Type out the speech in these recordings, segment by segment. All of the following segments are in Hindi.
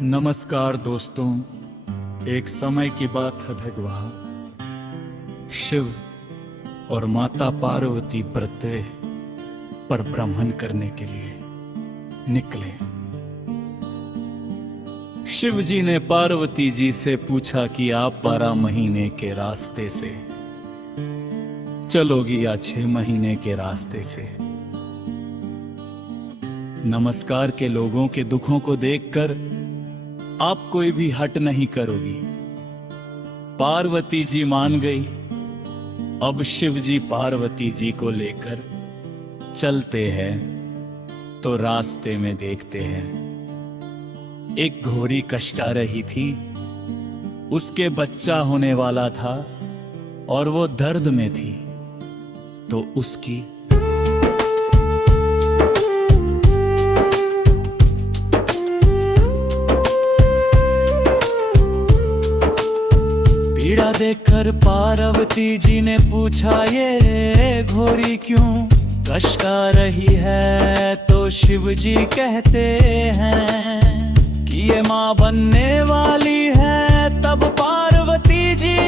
नमस्कार दोस्तों। एक समय की बात है भगवा शिव और माता पार्वती व्रत पर ब्रह्मण करने के लिए निकले। शिव जी ने पार्वती जी से पूछा कि आप 12 महीने के रास्ते से चलोगी या 6 महीने के रास्ते से। नमस्कार के लोगों के दुखों को देखकर आप कोई भी हट नहीं करोगी। पार्वती जी मान गई। अब शिव जी पार्वती जी को लेकर चलते हैं तो रास्ते में देखते हैं एक घोड़ी कष्टा रही थी। उसके बच्चा होने वाला था और वो दर्द में थी, तो उसकी पीड़ा देखकर पार्वती जी ने पूछा, ये घोड़ी क्यों कष्टा रही है। तो शिव जी कहते हैं कि ये माँ बनने वाली है। तब पार्वती जी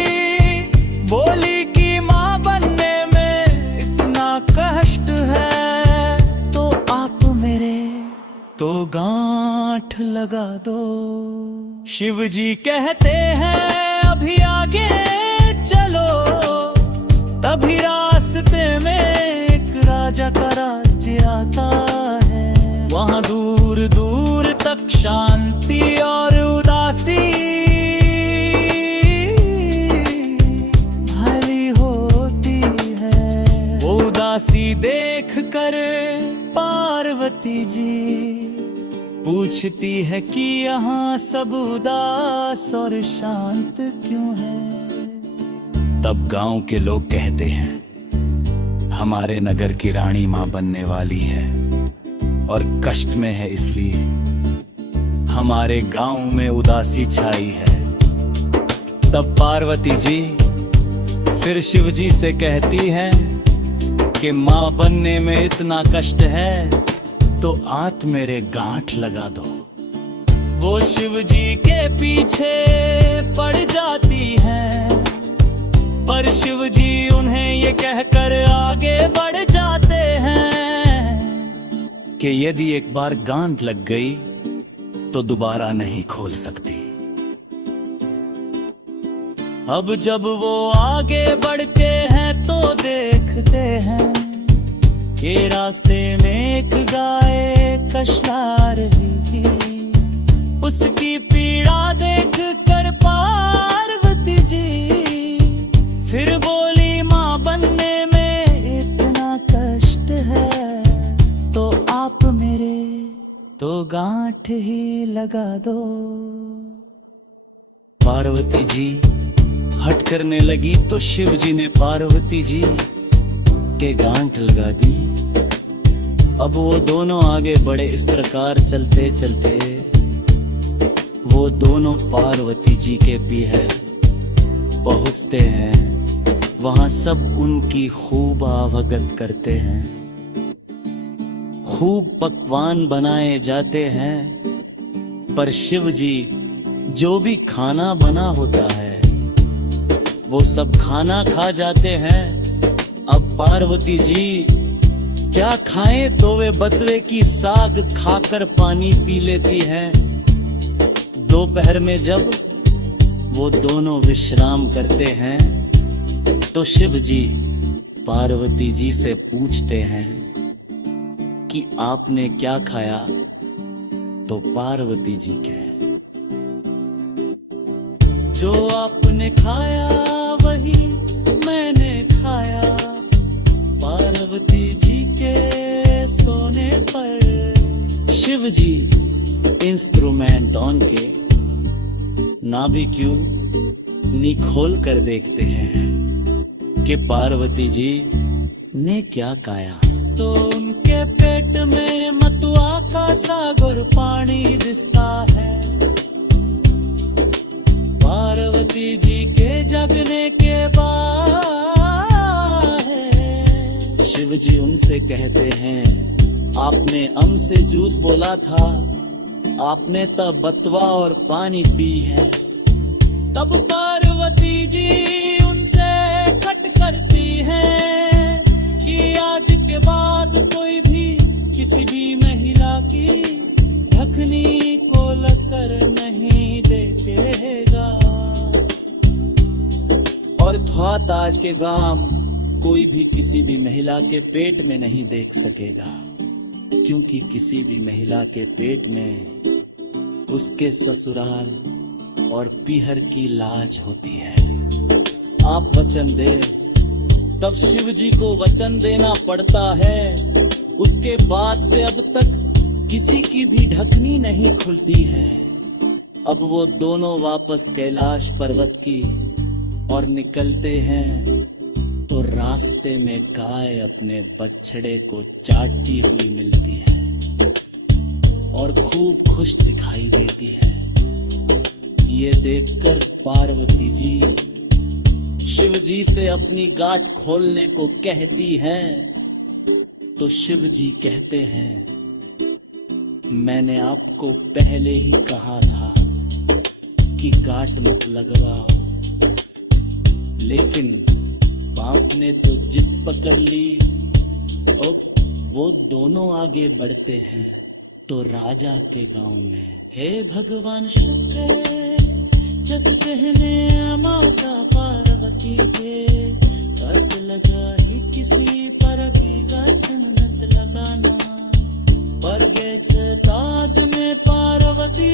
बोली कि माँ बनने में इतना कष्ट है, तो आप मेरे तो गांठ लगा दो। शिव जी कहते हैं अभी आगे चलो। तभी रास्ते में एक राजा का राज्य आता है। वहां दूर दूर तक शांति और उदासी भरी होती है। वो उदासी देख कर पार्वती जी पूछती है कि यहाँ सब उदास और शांत क्यों है। तब गांव के लोग कहते हैं हमारे नगर की रानी माँ बनने वाली है और कष्ट में है, इसलिए हमारे गांव में उदासी छाई है। तब पार्वती जी फिर शिव जी से कहती है कि माँ बनने में इतना कष्ट है, तो आत मेरे गांठ लगा दो। वो शिव जी के पीछे पड़ जाती हैं, पर शिव जी उन्हें ये कहकर आगे बढ़ जाते हैं कि यदि एक बार गांठ लग गई तो दोबारा नहीं खोल सकती। अब जब वो आगे बढ़ते हैं तो देखते हैं के रास्ते में एक गाय कष्टा रही थी। उसकी पीड़ा देख कर पार्वती जी फिर बोली, माँ बनने में इतना कष्ट है, तो आप मेरे तो गांठ ही लगा दो। पार्वती जी हट करने लगी तो शिव जी ने पार्वती जी के गांठ लगा दी। अब वो दोनों आगे बढ़े। इस प्रकार चलते चलते वो दोनों पार्वती जी के पीछे पहुंचते हैं। वहां सब उनकी खूब आवागत करते हैं, खूब पकवान बनाए जाते हैं। पर शिव जी जो भी खाना बना होता है वो सब खाना खा जाते हैं। अब पार्वती जी क्या खाएं तो वे बतवे की साग खाकर पानी पी लेती हैं। दोपहर में जब वो दोनों विश्राम करते हैं तो शिव जी पार्वती जी से पूछते हैं कि आपने क्या खाया। तो पार्वती जी कहे, जो आपने खाया वही मैंने खाया। पार्वती जी के सोने पर शिव जी इंस्ट्रूमेंट ऑन के नाभि क्यों नी खोल कर देखते हैं कि पार्वती जी ने क्या खाया। तो उनके पेट में मथुआ का सागर पानी दिसता है। पार्वती जी के जगने के बाद शिव जी उनसे कहते हैं, आपने हमसे झूठ बोला था, आपने तब बतवा और पानी पी है। तब पार्वती जी उनसे खट करती है कि आज के बाद कोई भी किसी भी महिला की ढकनी खोल कर नहीं देखेगा। और अर्थात आज के गांव कोई भी किसी भी महिला के पेट में नहीं देख सकेगा, क्योंकि किसी भी महिला के पेट में उसके ससुराल और पीहर की लाज होती है। आप वचन दे, तब शिव जी को वचन देना पड़ता है। उसके बाद से अब तक किसी की भी ढकनी नहीं खुलती है। अब वो दोनों वापस कैलाश पर्वत की और निकलते हैं तो रास्ते में गाय अपने बछड़े को चाटती हुई मिलती है और खूब खुश दिखाई देती है। ये देखकर पार्वती जी शिव जी से अपनी गांठ खोलने को कहती हैं, तो शिव जी कहते हैं, मैंने आपको पहले ही कहा था कि गांठ मत लगवाओ, लेकिन बाप ने तो जिद पकड़ ली। और वो दोनों आगे बढ़ते हैं तो राजा के गांव में, हे भगवान शुक्र जस कहने माता पार्वती के, कट लगा ही किसी पर की गाठन मत लगाना। पर गैस दाद में पार्वती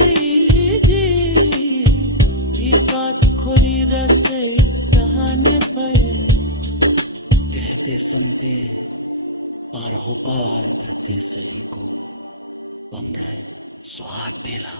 जी बात खोरी रसे इस कहानी पे, कहते सुनते पार हो पार करते सभी को बम रहे स्वाद देला।